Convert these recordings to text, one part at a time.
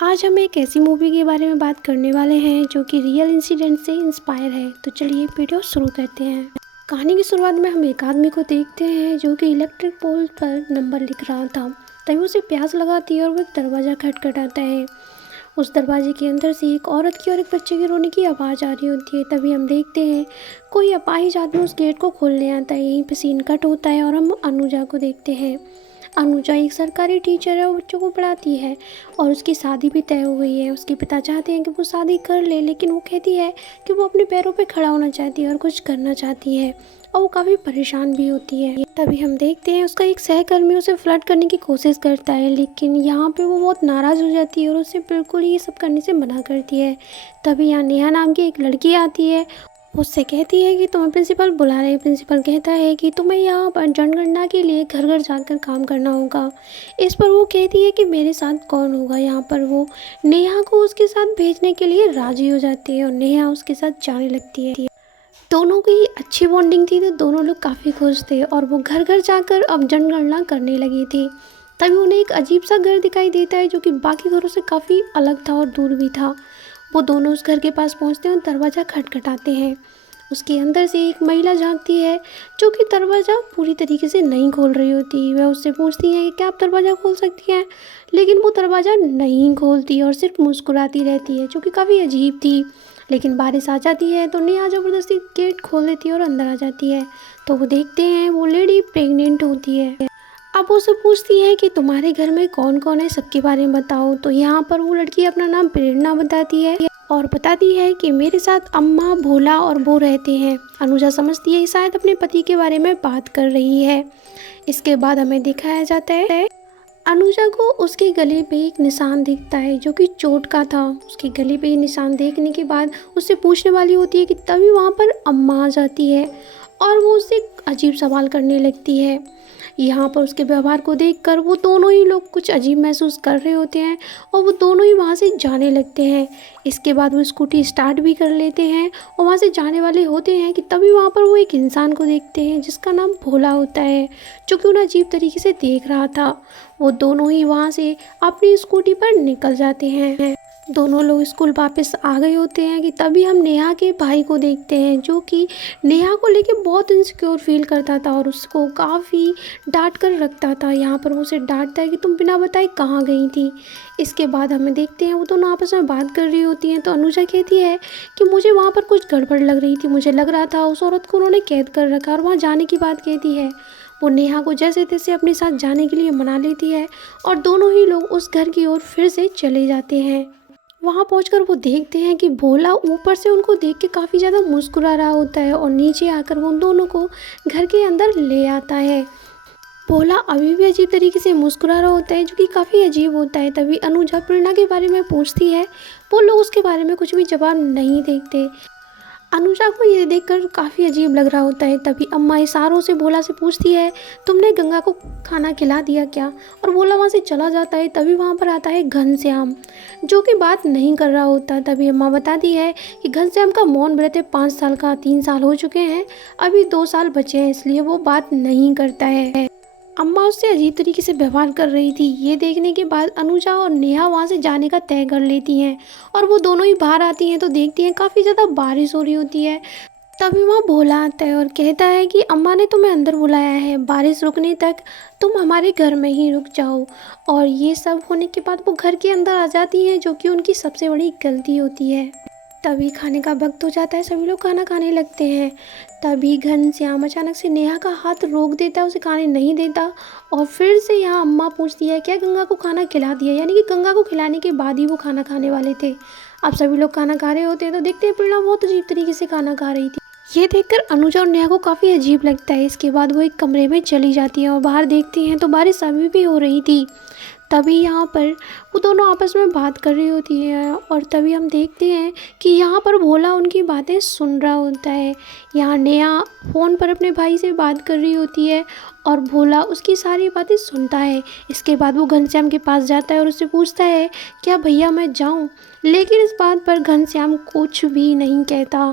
आज हम एक ऐसी मूवी के बारे में बात करने वाले हैं जो कि रियल इंसिडेंट से इंस्पायर है। तो चलिए वीडियो शुरू करते हैं। कहानी की शुरुआत में हम एक आदमी को देखते हैं जो कि इलेक्ट्रिक पोल पर नंबर लिख रहा था। तभी उसे प्यास लगाती है और वो एक दरवाज़ा खटखटाता है। उस दरवाजे के अंदर से एक औरत की और एक बच्चे के रोने की आवाज़ आ रही होती है। तभी हम देखते हैं कोई अपाहिज आदमी उस गेट को खोलने आता है। यहीं पे सीन कट होता है और हम अनुजा को देखते हैं। अनुजा एक सरकारी टीचर है और बच्चों को पढ़ाती है और उसकी शादी भी तय हो गई है। उसके पिता चाहते हैं कि वो शादी कर ले, लेकिन वो कहती है कि वो अपने पैरों पे खड़ा होना चाहती है और कुछ करना चाहती है और वो काफ़ी परेशान भी होती है। तभी हम देखते हैं उसका एक सहकर्मी उसे फ्लर्ट करने की कोशिश करता है, लेकिन यहाँ पे वो बहुत नाराज़ हो जाती है और उसे बिल्कुल ये सब करने से मना करती है। तभी यहाँ नेहा नाम की एक लड़की आती है। उससे कहती है कि तुम्हें प्रिंसिपल बुला रहे हैं। प्रिंसिपल कहता है कि तुम्हें यहाँ पर जनगणना के लिए घर घर जाकर काम करना होगा। इस पर वो कहती है कि मेरे साथ कौन होगा। यहाँ पर वो नेहा को उसके साथ भेजने के लिए राजी हो जाती है और नेहा उसके साथ जाने लगती है। दोनों की अच्छी बॉन्डिंग थी तो दोनों लोग काफ़ी खुश थे और वो घर घर जाकर अब जनगणना करने लगी थी। तभी उन्हें एक अजीब सा घर दिखाई देता है जो कि बाकी घरों से काफ़ी अलग था और दूर भी था। वो दोनों उस घर के पास पहुंचते हैं और दरवाज़ा खटखटाते हैं। उसके अंदर से एक महिला झांकती है जो कि दरवाज़ा पूरी तरीके से नहीं खोल रही होती। वह उससे पूछती है कि क्या आप दरवाज़ा खोल सकती हैं, लेकिन वो दरवाज़ा नहीं खोलती और सिर्फ मुस्कुराती रहती है, जो कि काफ़ी अजीब थी। लेकिन बारिश आ जाती है तो नेहा ज़बरदस्ती गेट खोल देती है और अंदर आ जाती है। तो वो देखते हैं वो लेडी प्रेग्नेंट होती है। अब वो उससे पूछती है कि तुम्हारे घर में कौन कौन है, सबके बारे में बताओ। तो यहाँ पर वो लड़की अपना नाम प्रेरणा बताती है और बताती है कि मेरे साथ अम्मा, भोला और वो रहते हैं। अनुजा समझती है कि शायद अपने पति के बारे में बात कर रही है। इसके बाद हमें दिखाया जाता है अनुजा को उसके गले पे एक निशान दिखता है जो कि चोट का था। उसके गले पे ये निशान देखने के बाद उससे पूछने वाली होती है कि तभी वहाँ पर अम्मा आ जाती है और वो उससे अजीब सवाल करने लगती है। यहाँ पर उसके व्यवहार को देखकर वो दोनों ही लोग कुछ अजीब महसूस कर रहे होते हैं और वो दोनों ही वहाँ से जाने लगते हैं। इसके बाद वो स्कूटी स्टार्ट भी कर लेते हैं और वहाँ से जाने वाले होते हैं कि तभी वहाँ पर वो एक इंसान को देखते हैं जिसका नाम भोला होता है, जो कि उन्हें अजीब तरीके से देख रहा था। वो दोनों ही वहाँ से अपनी स्कूटी पर निकल जाते हैं। दोनों लोग स्कूल वापस आ गए होते हैं कि तभी हम नेहा के भाई को देखते हैं जो कि नेहा को लेके बहुत इनसिक्योर फील करता था और उसको काफ़ी डांट कर रखता था। यहाँ पर वो उसे डांटता है कि तुम बिना बताए कहाँ गई थी। इसके बाद हमें देखते हैं वो दोनों आपस में बात कर रही होती हैं। तो अनुजा कहती है कि मुझे वहाँ पर कुछ गड़बड़ लग रही थी, मुझे लग रहा था उस औरत को उन्होंने कैद कर रखा और वहाँ जाने की बात कहती है। वो नेहा को जैसे तैसे अपने साथ जाने के लिए मना लेती है और दोनों ही लोग उस घर की ओर फिर से चले जाते हैं। वहाँ पहुंचकर वो देखते हैं कि भोला ऊपर से उनको देख के काफ़ी ज़्यादा मुस्कुरा रहा होता है और नीचे आकर वो उन दोनों को घर के अंदर ले आता है। भोला अभी भी अजीब तरीके से मुस्कुरा रहा होता है जो कि काफ़ी अजीब होता है। तभी अनुजा प्रेरणा के बारे में पूछती है। वो लोग उसके बारे में कुछ भी जवाब नहीं देते। अनुजा को ये देखकर काफ़ी अजीब लग रहा होता है। तभी अम्मा इशारों से भोला से पूछती है तुमने गंगा को खाना खिला दिया क्या, और भोला वहाँ से चला जाता है। तभी वहाँ पर आता है घनश्याम जो कि बात नहीं कर रहा होता। तभी अम्मा बताती है कि घनश्याम का मौन व्रत है 5 साल का, 3 साल हो चुके हैं, अभी 2 साल बचे हैं, इसलिए वो बात नहीं करता है। अम्मा उससे अजीब तरीके से व्यवहार कर रही थी। ये देखने के बाद अनुजा और नेहा वहाँ से जाने का तय कर लेती हैं और वो दोनों ही बाहर आती हैं तो देखती हैं काफ़ी ज़्यादा बारिश हो रही होती है। तभी वहाँ भोला आता है और कहता है कि अम्मा ने तुम्हें अंदर बुलाया है, बारिश रुकने तक तुम हमारे घर में ही रुक जाओ। और ये सब होने के बाद वो घर के अंदर आ जाती हैं जो कि उनकी सबसे बड़ी गलती होती है। तभी खाने का वक्त हो जाता है, सभी लोग खाना खाने लगते हैं। तभी घनश्याम अचानक से नेहा का हाथ रोक देता है, उसे खाने नहीं देता और फिर से यहाँ अम्मा पूछती है क्या गंगा को खाना खिला दिया, यानी कि गंगा को खिलाने के बाद ही वो खाना खाने वाले थे। अब सभी लोग खाना खा रहे होते हैं तो देखते हैं प्रेरणा बहुत अजीब तरीके से खाना खा रही थी। ये देखकर अनुजा और नेहा को काफ़ी अजीब लगता है। इसके बाद वो एक कमरे में चली जाती है और बाहर देखती हैं तो बारिश अभी भी हो रही थी। तभी यहाँ पर वो दोनों आपस में बात कर रही होती है और तभी हम देखते हैं कि यहाँ पर भोला उनकी बातें सुन रहा होता है। यहाँ नेहा फ़ोन पर अपने भाई से बात कर रही होती है और भोला उसकी सारी बातें सुनता है। इसके बाद वो घनश्याम के पास जाता है और उससे पूछता है, क्या भैया मैं जाऊं? लेकिन इस बात पर घनश्याम कुछ भी नहीं कहता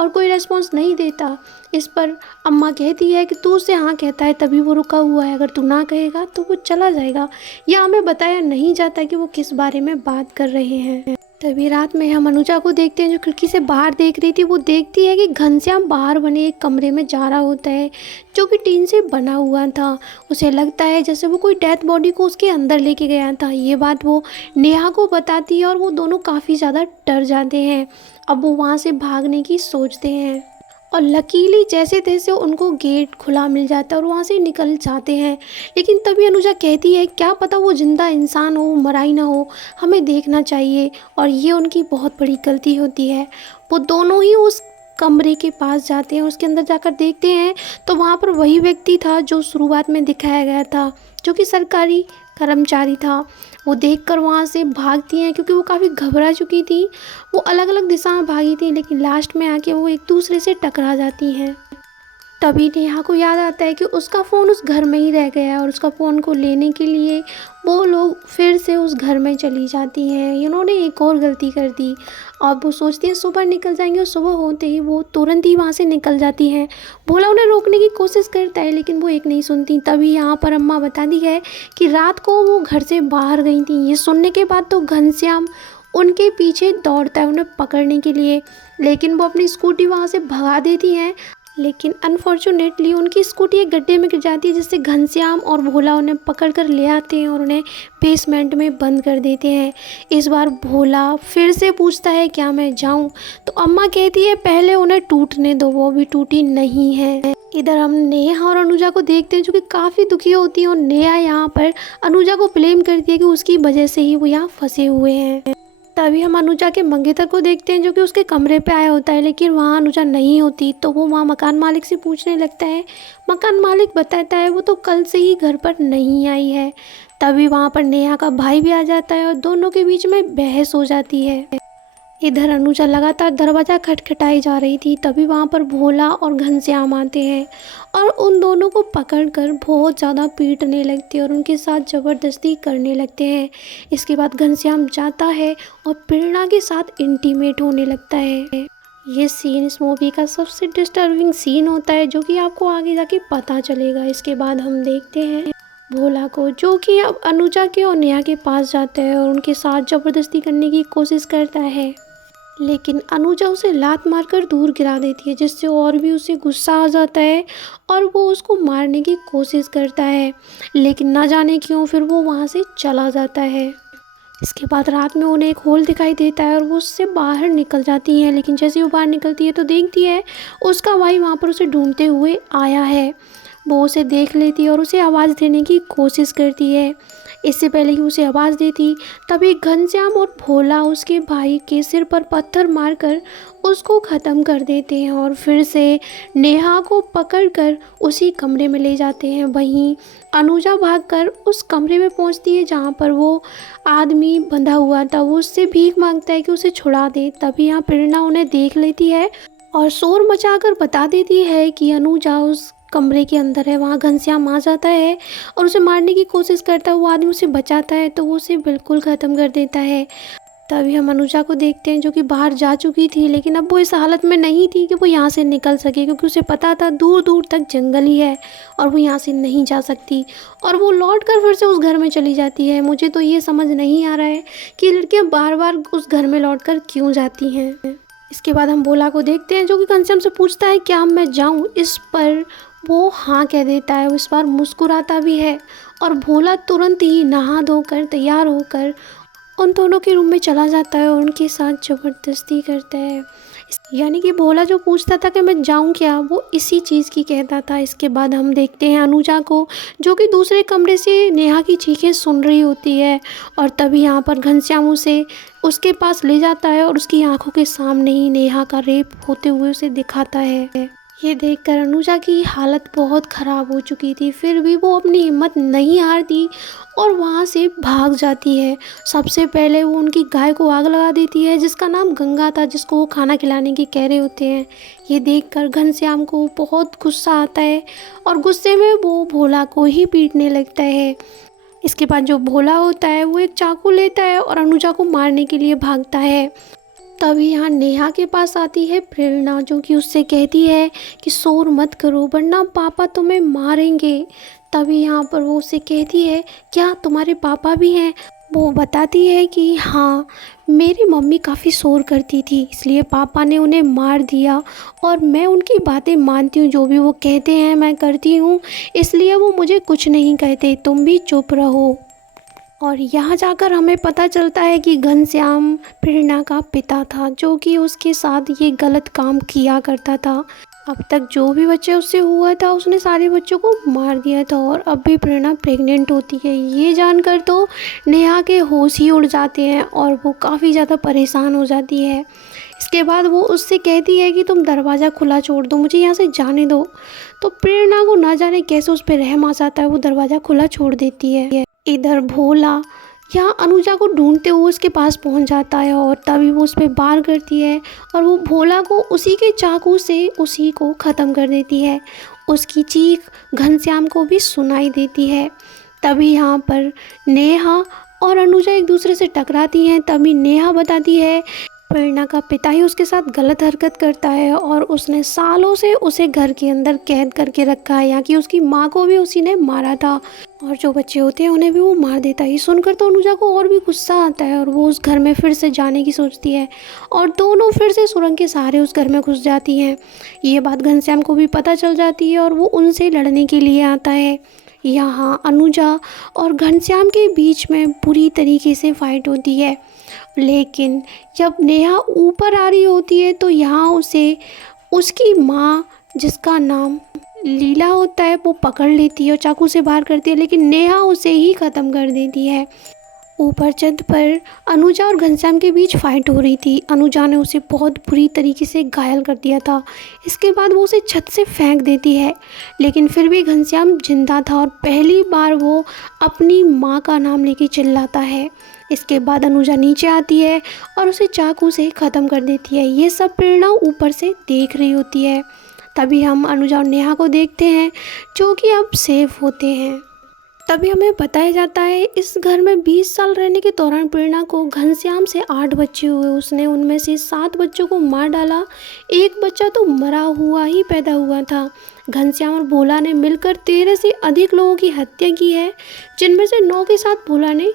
और कोई रिस्पॉन्स नहीं देता। इस पर अम्मा कहती है कि तू उसे हाँ कहता है तभी वो रुका हुआ है, अगर तू ना कहेगा तो वो चला जाएगा। या हमें बताया नहीं जाता कि वो किस बारे में बात कर रहे हैं। तभी रात में हम अनुजा को देखते हैं जो खिड़की से बाहर देख रही थी। वो देखती है कि घनश्याम बाहर बने एक कमरे में जा रहा होता है जो कि टीन से बना हुआ था। उसे लगता है जैसे वो कोई डेथ बॉडी को उसके अंदर लेके गया था। ये बात वो नेहा को बताती है और वो दोनों काफ़ी ज़्यादा डर जाते हैं। अब वो वहाँ से भागने की सोचते हैं और लकीली जैसे तैसे उनको गेट खुला मिल जाता है और वहाँ से निकल जाते हैं। लेकिन तभी अनुजा कहती है, क्या पता वो जिंदा इंसान हो, मरा ही ना हो, हमें देखना चाहिए। और ये उनकी बहुत बड़ी गलती होती है। वो दोनों ही उस कमरे के पास जाते हैं। उसके अंदर जाकर देखते हैं तो वहाँ पर वही व्यक्ति था जो शुरुआत में दिखाया गया था, जो कि सरकारी कर्मचारी था। वो देखकर वहाँ से भागती हैं क्योंकि वो काफ़ी घबरा चुकी थी। वो अलग अलग दिशा में भागी थी लेकिन लास्ट में आके वो एक दूसरे से टकरा जाती हैं। तभी नेहा को याद आता है कि उसका फ़ोन उस घर में ही रह गया है और उसका फ़ोन को लेने के लिए वो लोग फिर से उस घर में चली जाती हैं। इन्होंने एक और गलती कर दी। अब वो सोचती हैं सुबह निकल जाएंगे और सुबह होते ही वो तुरंत ही वहाँ से निकल जाती हैं। भोला उन्हें रोकने की कोशिश करता है लेकिन वो एक नहीं सुनती। तभी यहाँ पर अम्मा बताती है कि रात को वो घर से बाहर गई थी। ये सुनने के बाद तो घनश्याम उनके पीछे दौड़ता है उन्हें पकड़ने के लिए, लेकिन वो अपनी स्कूटी वहाँ से भगा देती हैं। लेकिन अनफॉर्चुनेटली उनकी स्कूटी एक गड्ढे में गिर जाती है जिससे घनश्याम और भोला उन्हें पकड़ कर ले आते हैं और उन्हें बेसमेंट में बंद कर देते हैं। इस बार भोला फिर से पूछता है क्या मैं जाऊं? तो अम्मा कहती है पहले उन्हें टूटने दो, वो अभी टूटी नहीं है। इधर हम नेहा और अनुजा को देखते हैं जो कि काफ़ी दुखी होती हैं और नेहा यहाँ पर अनुजा को ब्लेम करती है कि उसकी वजह से ही वो यहाँ फंसे हुए हैं। तभी हम अनुजा के मंगेतर को देखते हैं जो कि उसके कमरे पे आया होता है लेकिन वहाँ अनुजा नहीं होती। तो वो वहाँ मकान मालिक से पूछने लगता है। मकान मालिक बताता है वो तो कल से ही घर पर नहीं आई है। तभी वहाँ पर नेहा का भाई भी आ जाता है और दोनों के बीच में बहस हो जाती है। इधर अनुजा लगातार दरवाज़ा खटखटाई जा रही थी। तभी वहाँ पर भोला और घनश्याम आते हैं और उन दोनों को पकड़कर बहुत ज़्यादा पीटने लगते हैं और उनके साथ ज़बरदस्ती करने लगते हैं। इसके बाद घनश्याम जाता है और प्रेरणा के साथ इंटीमेट होने लगता है। ये सीन इस मूवी का सबसे डिस्टर्बिंग सीन होता है जो कि आपको आगे जाके पता चलेगा। इसके बाद हम देखते हैं भोला को जो कि अब अनुजा के और नेहा के पास जाता है और उनके साथ ज़बरदस्ती करने की कोशिश करता है, लेकिन अनुजा उसे लात मारकर दूर गिरा देती है जिससे और भी उसे गुस्सा आ जाता है और वो उसको मारने की कोशिश करता है। लेकिन ना जाने क्यों फिर वो वहाँ से चला जाता है। इसके बाद रात में उन्हें एक होल दिखाई देता है और वो उससे बाहर निकल जाती हैं। लेकिन जैसे वो बाहर निकलती है तो देखती है उसका भाई वहाँ पर उसे ढूंढते हुए आया है। वो उसे देख लेती है और उसे आवाज़ देने की कोशिश करती है। इससे पहले कि उसे आवाज़ देती तभी घनश्याम और भोला उसके भाई के सिर पर पत्थर मारकर उसको ख़त्म कर देते हैं और फिर से नेहा को पकड़कर उसी कमरे में ले जाते हैं। वहीं अनुजा भागकर उस कमरे में पहुंचती है जहां पर वो आदमी बंधा हुआ था। वो उससे भीख मांगता है कि उसे छुड़ा दे। तभी यहाँ प्रेरणा उन्हें देख लेती है और शोर मचाकर बता देती है कि अनुजा उस कमरे के अंदर है। वहाँ घनश्याम आ जाता है और उसे मारने की कोशिश करता है। वो आदमी उसे बचाता है तो वो उसे बिल्कुल ख़त्म कर देता है। तभी हम अनुजा को देखते हैं जो कि बाहर जा चुकी थी लेकिन अब वो इस हालत में नहीं थी कि वो यहाँ से निकल सके, क्योंकि उसे पता था दूर दूर तक जंगल ही है और वो यहाँ से नहीं जा सकती। और वो लौट कर फिर से उस घर में चली जाती है। मुझे तो ये समझ नहीं आ रहा है कि लड़कियाँ बार बार उस घर में लौट कर क्यों जाती हैं। इसके बाद हम भोला को देखते हैं जो कि घनश्याम से पूछता है क्या मैं जाऊँ। इस पर वो हाँ कह देता है। इस बार मुस्कुराता भी है और भोला तुरंत ही नहा धोकर तैयार होकर उन दोनों के रूम में चला जाता है और उनके साथ ज़बरदस्ती करता है। यानी कि भोला जो पूछता था कि मैं जाऊं क्या, वो इसी चीज़ की कहता था। इसके बाद हम देखते हैं अनुजा को जो कि दूसरे कमरे से नेहा की चीखें सुन रही होती है और तभी यहाँ पर घनश्याम उसे उसके पास ले जाता है और उसकी आंखों के सामने ही नेहा का रेप होते हुए उसे दिखाता है। ये देखकर अनुजा की हालत बहुत ख़राब हो चुकी थी, फिर भी वो अपनी हिम्मत नहीं हारती और वहाँ से भाग जाती है। सबसे पहले वो उनकी गाय को आग लगा देती है जिसका नाम गंगा था, जिसको वो खाना खिलाने की कह रहे होते हैं। ये देखकर घनश्याम को बहुत गुस्सा आता है और गुस्से में वो भोला को ही पीटने लगता है। इसके बाद जो भोला होता है वो एक चाकू लेता है और अनुजा को मारने के लिए भागता है। तभी यहाँ नेहा के पास आती है प्रेरणा, जो कि उससे कहती है कि शोर मत करो वरना पापा तुम्हें मारेंगे। तभी यहाँ पर वो उससे कहती है, क्या तुम्हारे पापा भी हैं? वो बताती है कि हाँ, मेरी मम्मी काफ़ी शोर करती थी इसलिए पापा ने उन्हें मार दिया और मैं उनकी बातें मानती हूँ, जो भी वो कहते हैं मैं करती हूँ, इसलिए वो मुझे कुछ नहीं कहते, तुम भी चुप रहो। और यहाँ जाकर हमें पता चलता है कि घनश्याम प्रेरणा का पिता था, जो कि उसके साथ ये गलत काम किया करता था। अब तक जो भी बच्चे उससे हुआ था उसने सारे बच्चों को मार दिया था और अब भी प्रेरणा प्रेग्नेंट होती है। ये जानकर तो नेहा के होश ही उड़ जाते हैं और वो काफ़ी ज़्यादा परेशान हो जाती है। इसके बाद वो उससे कहती है कि तुम दरवाज़ा खुला छोड़ दो, मुझे यहाँ से जाने दो। तो प्रेरणा को ना जाने कैसे उस पर रहम आ जाता है, वो दरवाज़ा खुला छोड़ देती है। इधर भोला यहाँ अनुजा को ढूंढते हुए उसके पास पहुँच जाता है और तभी वो उस पर वार करती है और वो भोला को उसी के चाकू से उसी को ख़त्म कर देती है। उसकी चीख घनश्याम को भी सुनाई देती है। तभी यहाँ पर नेहा और अनुजा एक दूसरे से टकराती हैं। तभी नेहा बताती है प्रेरणा का पिता ही उसके साथ गलत हरकत करता है और उसने सालों से उसे घर के अंदर कैद करके रखा है, यहाँ की उसकी माँ को भी उसी ने मारा था और जो बच्चे होते हैं उन्हें भी वो मार देता है। ये सुनकर तो अनुजा को और भी गुस्सा आता है और वो उस घर में फिर से जाने की सोचती है और दोनों फिर से सुरंग के सहारे उस घर में घुस जाती हैं। ये बात घनश्याम को भी पता चल जाती है और वो उनसे लड़ने के लिए आता है। यहाँ अनुजा और घनश्याम के बीच में बुरी तरीके से फाइट होती है, लेकिन जब नेहा ऊपर आ रही होती है तो यहाँ उसे उसकी माँ, जिसका नाम लीला होता है, वो पकड़ लेती है और चाकू से वार करती है, लेकिन नेहा उसे ही ख़त्म कर देती है। ऊपर छत पर अनुजा और घनश्याम के बीच फाइट हो रही थी। अनुजा ने उसे बहुत बुरी तरीके से घायल कर दिया था। इसके बाद वो उसे छत से फेंक देती है, लेकिन फिर भी घनश्याम जिंदा था और पहली बार वो अपनी माँ का नाम लेके चिल्लाता है। इसके बाद अनुजा नीचे आती है और उसे चाकू से ख़त्म कर देती है। ये सब प्रेरणा ऊपर से देख रही होती है। तभी हम अनुजा और नेहा को देखते हैं, जो कि अब सेफ होते हैं। तभी हमें बताया जाता है इस घर में 20 साल रहने के दौरान प्रेरणा को घनश्याम से 8 बच्चे हुए। उसने उनमें से 7 बच्चों को मार डाला, एक बच्चा तो मरा हुआ ही पैदा हुआ था। घनश्याम और भोला ने मिलकर 13 से अधिक लोगों की हत्या की है, जिनमें से 9 के साथ भोला ने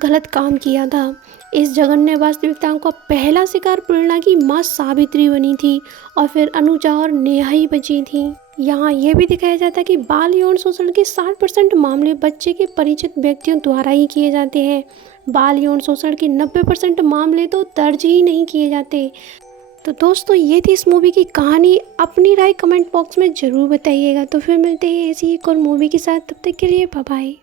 गलत काम किया था। इस जघन्य वास्तविकता का पहला शिकार प्रेरणा की माँ सावित्री बनी थी और फिर अनुजा और नेहा ही बची थी। यहाँ यह भी दिखाया जाता है कि बाल यौन शोषण के 60% मामले बच्चे के परिचित व्यक्तियों द्वारा ही किए जाते हैं। बाल यौन शोषण के 90% मामले तो दर्ज ही नहीं किए जाते। तो दोस्तों, ये थी इस मूवी की कहानी। अपनी राय कमेंट बॉक्स में ज़रूर बताइएगा। तो फिर मिलते हैं ऐसी एक और मूवी के साथ, तब तक के लिए बाय बाय।